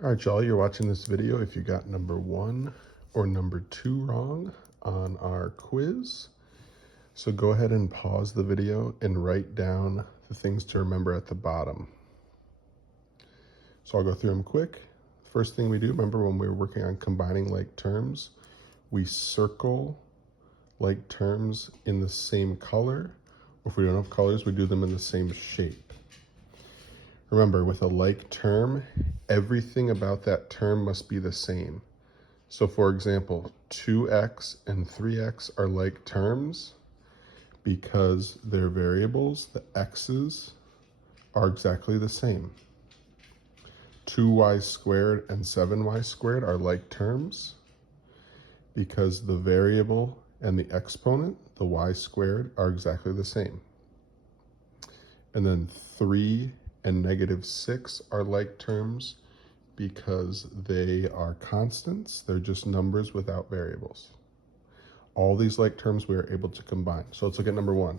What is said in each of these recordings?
All right, y'all, you're watching this video if you got number 1 or number 2 wrong on our quiz. So go ahead and pause the video and write down the things to remember at the bottom. So I'll go through them quick. First thing we do, remember when we were working on combining like terms, we circle like terms in the same color. Or if we don't have colors, we do them in the same shape. Remember, with a like term, everything about that term must be the same. So for example, 2x and 3x are like terms because they're variables. The x's are exactly the same. 2y squared and 7y squared are like terms because the variable and the exponent, the y squared, are exactly the same. And then 3 and -6 are like terms because they are constants. They're just numbers without variables. All these like terms we are able to combine. So let's look at number 1.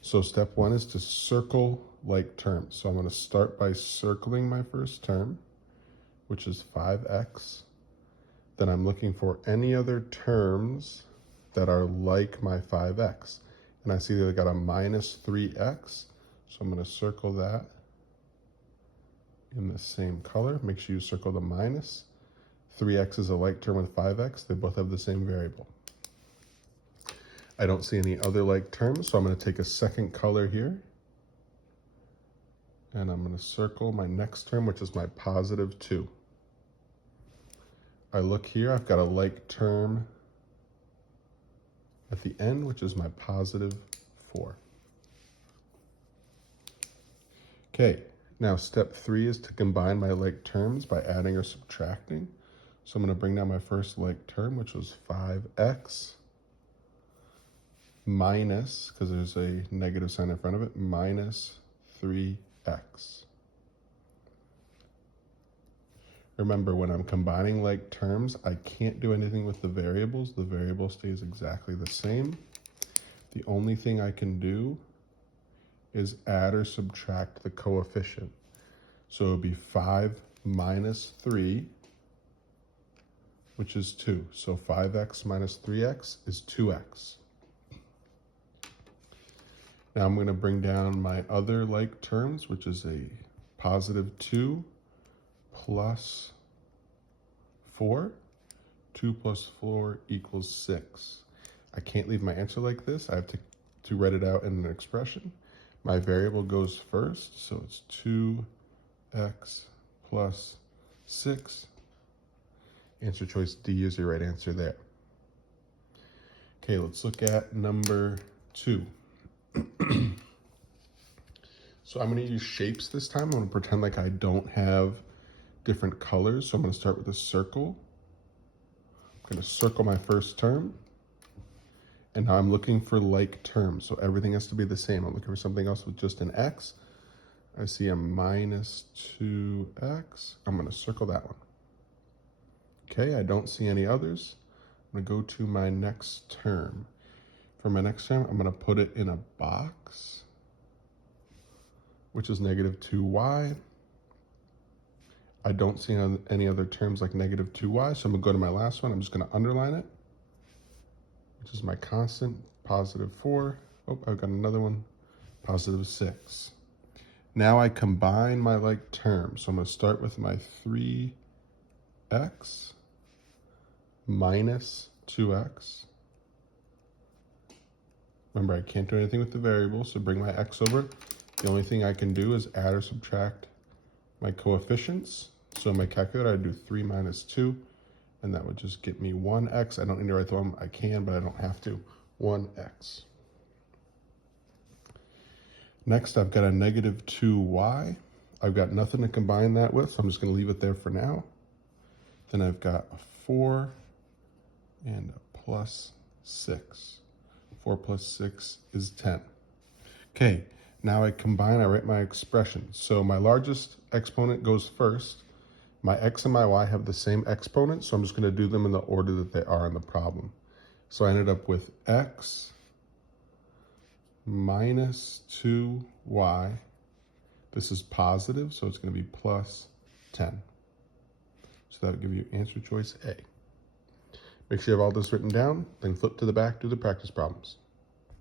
So step 1 is to circle like terms. So I'm going to start by circling my first term, which is 5x. Then I'm looking for any other terms that are like my 5x. And I see that I got a -3x. So I'm going to circle that in the same color. Make sure you circle the minus. 3x is a like term with 5x. They both have the same variable. I don't see any other like terms, so I'm going to take a second color here. And I'm going to circle my next term, which is my +2. I look here, I've got a like term at the end, which is my +4. Okay, now step 3 is to combine my like terms by adding or subtracting. So I'm going to bring down my first like term, which was 5x minus, because there's a negative sign in front of it, -3x. Remember, when I'm combining like terms, I can't do anything with the variables. The variable stays exactly the same. The only thing I can do is add or subtract the coefficient. So it would be 5 minus 3, which is 2. So 5x minus 3x is 2x. Now I'm going to bring down my other like terms, which is a +2 plus 4. 2 plus 4 equals 6. I can't leave my answer like this. I have to write it out in an expression. My variable goes first, so it's 2x plus 6. Answer choice D is your right answer there. Okay, let's look at number 2. So I'm going to use shapes this time. I'm going to pretend like I don't have different colors. So I'm going to start with a circle. I'm going to circle my first term. And now I'm looking for like terms. So everything has to be the same. I'm looking for something else with just an x. I see a -2x. I'm going to circle that one. Okay, I don't see any others. I'm going to go to my next term. For my next term, I'm going to put it in a box, which is -2y. I don't see any other terms like -2y, so I'm going to go to my last one. I'm just going to underline it, which is my constant, +4. Oh, I've got another one, +6. Now I combine my like terms. So I'm going to start with my 3x minus 2x. Remember, I can't do anything with the variable, so bring my x over. The only thing I can do is add or subtract my coefficients. So in my calculator, I'd do 3 minus 2, and that would just get me 1x. I don't need to write them. I can, but I don't have to. 1x. Next, I've got a -2y. I've got nothing to combine that with, so I'm just going to leave it there for now. Then I've got a 4 and a +6. 4 plus 6 is 10. Okay, now I combine, I write my expression. So my largest exponent goes first. My x and my y have the same exponent, so I'm just going to do them in the order that they are in the problem. So I ended up with x minus 2y. This is positive, so it's going to be plus 10. So that'll give you answer choice A. Make sure you have all this written down, then flip to the back, do the practice problems.